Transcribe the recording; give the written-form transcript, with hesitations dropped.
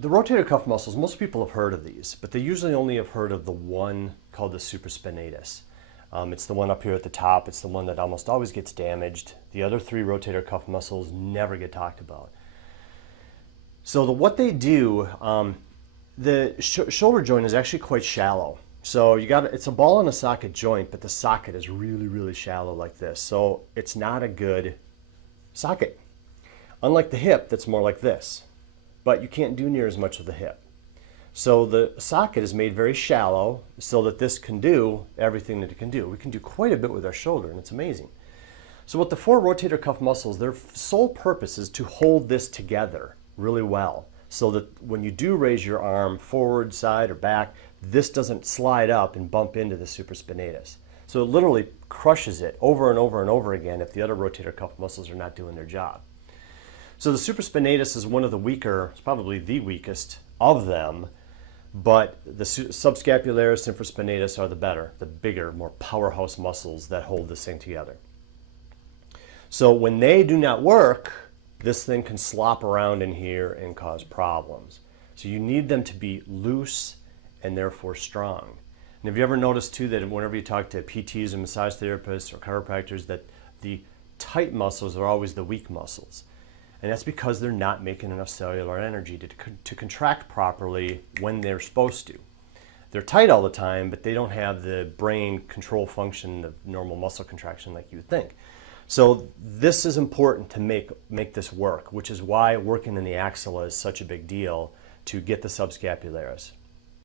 The rotator cuff muscles, most people have heard of these, but they usually only have heard of the one called the supraspinatus. It's the one up here at the top. It's the one that almost always gets damaged. The other three rotator cuff muscles never get talked about. So what they do, the shoulder joint is actually quite shallow. So it's a ball and a socket joint, but the socket is really, really shallow like this. So it's not a good socket. Unlike the hip, that's more like this. But you can't do near as much with the hip. So the socket is made very shallow so that this can do everything that it can do. We can do quite a bit with our shoulder, and it's amazing. So what the four rotator cuff muscles, their sole purpose is to hold this together really well so that when you do raise your arm forward, side, or back, this doesn't slide up and bump into the supraspinatus. So it literally crushes it over and over and over again if the other rotator cuff muscles are not doing their job. So the supraspinatus is one of the weaker, it's probably the weakest of them, but the subscapularis, infraspinatus are the bigger, more powerhouse muscles that hold this thing together. So when they do not work, this thing can slop around in here and cause problems. So you need them to be loose and therefore strong. And have you ever noticed too that whenever you talk to PTs and massage therapists or chiropractors that the tight muscles are always the weak muscles? And that's because they're not making enough cellular energy to contract properly when they're supposed to. They're tight all the time, but they don't have the brain control function of normal muscle contraction like you would think. So this is important to make this work, which is why working in the axilla is such a big deal to get the subscapularis.